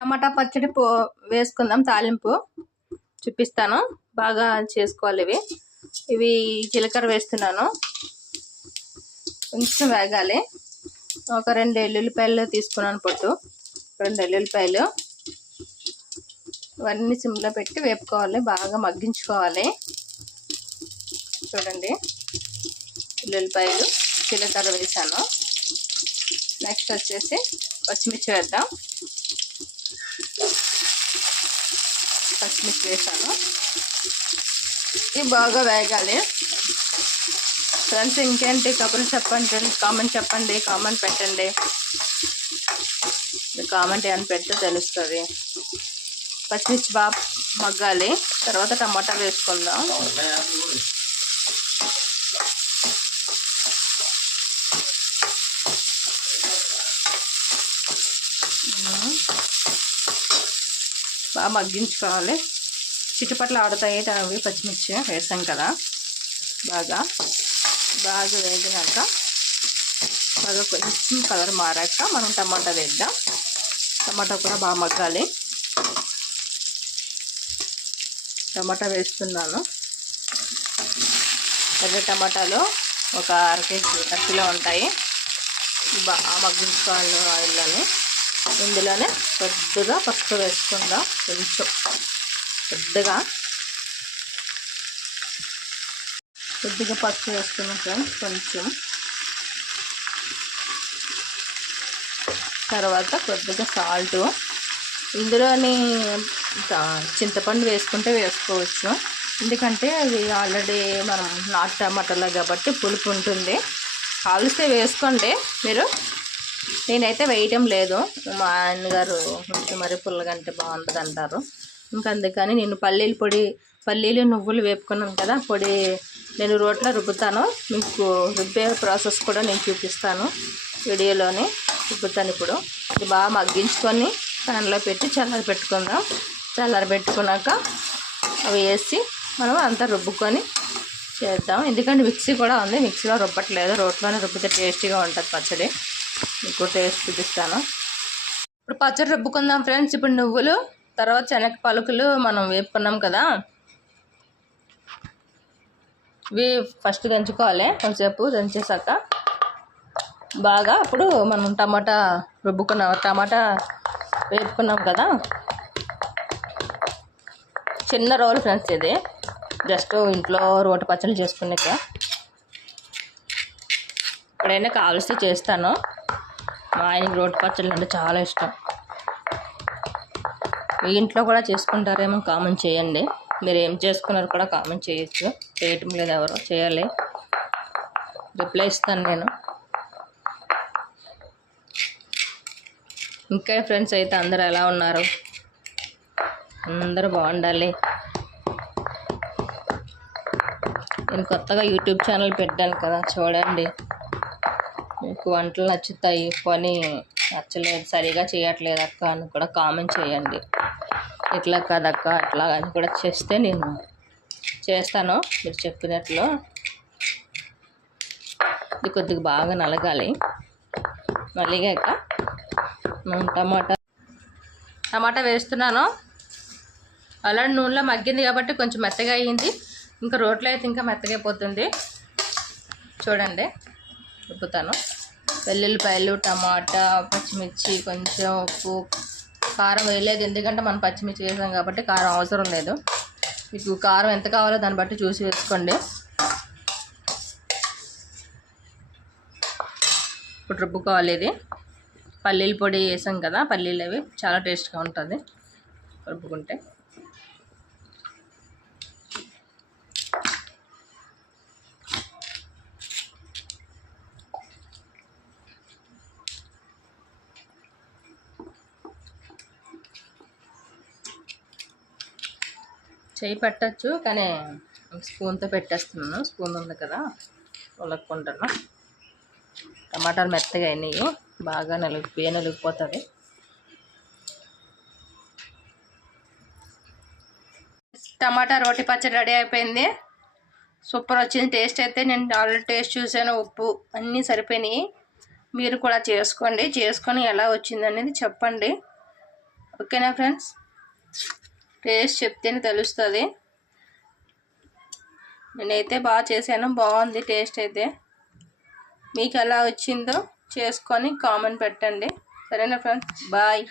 టమాటా పచ్చడి వేసుకుందాం. తాలింపు చూపిస్తాను. బాగా చేసుకోవాలి. ఇవి జీలకర్ర వేస్తున్నాను. కొంచెం వేగాలి. ఒక 2 ఎల్లుల్లిపాయలు తీసుకున్నాను. పొట్టు 2 ఎల్లుల్లిపాయలు. ఇవన్నీ సిమ్లో పెట్టి వేపుకోవాలి. బాగా మగ్గించుకోవాలి. చూడండి, ఎల్లుల్లిపాయలు, జీలకర్ర వేసాను. నెక్స్ట్ వచ్చేసి పచ్చిమిర్చి వేద్దాం. పచ్చిమిర్చి వేసాను. ఇవి బాగా వేగాలి. ఫ్రెండ్స్, ఇంకేంటి కబుర్లు చెప్పండి ఫ్రెండ్స్. కామెంట్ చెప్పండి, కామెంట్ పెట్టండి. కామెంట్ ఏమైనా పెడితే తెలుస్తుంది. పచ్చిమిర్చి బాగా మగ్గాలి. తర్వాత టమాటా వేసుకుందాం. బాగా మగ్గించుకోవాలి. చిట్టుపట్లు ఆడుతాయి అవి. పచ్చిమిర్చి వేసాం కదా. బాగా వేగినాక బాగా కొంచెం కలర్ మారాక మనం టమాటా వేద్దాం. టమాటా కూడా బాగా మగ్గాలి. టమాటా వేస్తున్నాను. ఎర్ర టమాటాలు ఒక అరకిలో ఉంటాయి. బాగా మగ్గించుకోవాలి ఆయిల్లోని. ఇందులోనే కొద్దిగా పసుపు వేసుకుందాం. కొంచెం కొద్దిగా పసుపు వేసుకున్నాం ఫ్రెండ్స్. కొంచెం తర్వాత కొద్దిగా సాల్ట్. ఇందులోని చింతపండు వేసుకుంటే వేసుకోవచ్చు. ఎందుకంటే అది ఆల్రెడీ మనం నాటు టమాటాలో కాబట్టి పులుపు ఉంటుంది. కాలిస్తే వేసుకోండి మీరు. నేనైతే వేయటం లేదు. మా ఆయనగారు కొంచెం మరి పుల్లగంటే బాగుంటుంది అంటారు. ఇంకా అందుకని నేను పల్లీలు నువ్వులు వేపుకున్నాను కదా. పొడి నేను రోట్లో రుబ్బుతాను. మీకు రుబ్బే ప్రాసెస్ కూడా నేను చూపిస్తాను వీడియోలోని. రుబ్బుతాను. ఇప్పుడు ఇది బాగా మగ్గించుకొని ప్యాన్లో పెట్టి చల్లారబెట్టుకుందాం. చల్లారబెట్టుకున్నాక అవి వేసి మనం అంతా రుబ్బుకొని చేద్దాం. ఎందుకంటే మిక్సీ కూడా ఉంది. మిక్సీలో రుబ్బట్లేదు. రోట్లోనే రుబ్బితే టేస్టీగా ఉంటుంది పచ్చడి. మీకు టేస్ట్ చూపిస్తాను. ఇప్పుడు పచ్చడి రుబ్బుకుందాం ఫ్రెండ్స్. ఇప్పుడు నువ్వులు, తర్వాత శనగ పలుకులు మనం వేపుకున్నాం కదా. ఇవి ఫస్ట్ దంచుకోవాలి. కొంచెంసేపు దంచేసాక బాగా అప్పుడు మనం టమాటా వేపుకున్నాం కదా. చిన్న రోలు ఫ్రెండ్స్ ఇది. జస్ట్ ఇంట్లో రోటి పచ్చడి చేసుకునేక. ఎప్పుడైనా కావలిస్తే చేస్తాను. మా ఆయనకి రోటి పచ్చళ్ళు అంటే చాలా ఇష్టం. మీ ఇంట్లో కూడా చేసుకుంటారేమో కామెంట్ చేయండి. మీరు ఏం చేసుకున్నారు కూడా కామెంట్ చేయొచ్చు. చేయటం లేదు ఎవరో, చేయాలి. రిప్లై ఇస్తాను నేను. ఇంకా ఫ్రెండ్స్ అయితే అందరూ ఎలా ఉన్నారు? అందరూ బాగుండాలి. నేను కొత్తగా యూట్యూబ్ ఛానల్ పెట్టాను కదా, చూడండి. మీకు వంటలు నచ్చుతాయి, పని నచ్చలేదు, సరిగా చేయట్లేదు అక్క అని కూడా కామెంట్ చేయండి. ఇట్లా కదక్క అట్లా అని కూడా చేస్తే నేను చేస్తాను మీరు చెప్పినట్లు. ఇది కొద్దిగా బాగా నలగాలి. నలిగాక మనం టమాటా వేస్తున్నాను. అలాంటి నూనెలో మగ్గింది కాబట్టి కొంచెం మెత్తగా అయ్యింది. ఇంకా రోట్లో అయితే ఇంకా మెత్తగా అయిపోతుంది. చూడండి, ఉప్పుతాను. వెల్లుల్లిపాయలు, టమాటా, పచ్చిమిర్చి, కొంచెం ఉప్పు, కారం వేయలేదు. ఎందుకంటే మనం పచ్చిమిర్చి వేసాం కాబట్టి కారం అవసరం లేదు. మీకు కారం ఎంత కావాలో దాన్ని బట్టి చూసి వేసుకోండి. ఇప్పుడు రుబ్బుకోవాలి. ఇది పల్లీల పొడి వేసాం కదా. పల్లీలు అవి చాలా టేస్ట్గా ఉంటుంది రుబ్బుకుంటే. చేయి పెట్టచ్చు, కానీ స్పూన్తో పెట్టేస్తున్నాను. స్పూన్ ఉంది కదా, ఉలక్కుంటాను. టమాటాలు మెత్తగా అయినాయి. బాగా నలిగిపోతుంది. టమాటా రోటి పచ్చడి రెడీ అయిపోయింది. సూపర్ వచ్చింది. టేస్ట్ అయితే నేను ఆల్రెడీ టేస్ట్ చూసాను. ఉప్పు అన్నీ సరిపోయినాయి. మీరు కూడా చేసుకొని ఎలా వచ్చింది అనేది చెప్పండి. ఓకేనా ఫ్రెండ్స్, టేస్ట్ చెప్తేనే తెలుస్తుంది. నేనైతే బాగా చేశాను, బాగుంది టేస్ట్ అయితే. మీకు ఎలా వచ్చిందో చేసుకొని కామెంట్ పెట్టండి. సరేనా ఫ్రెండ్స్, బాయ్.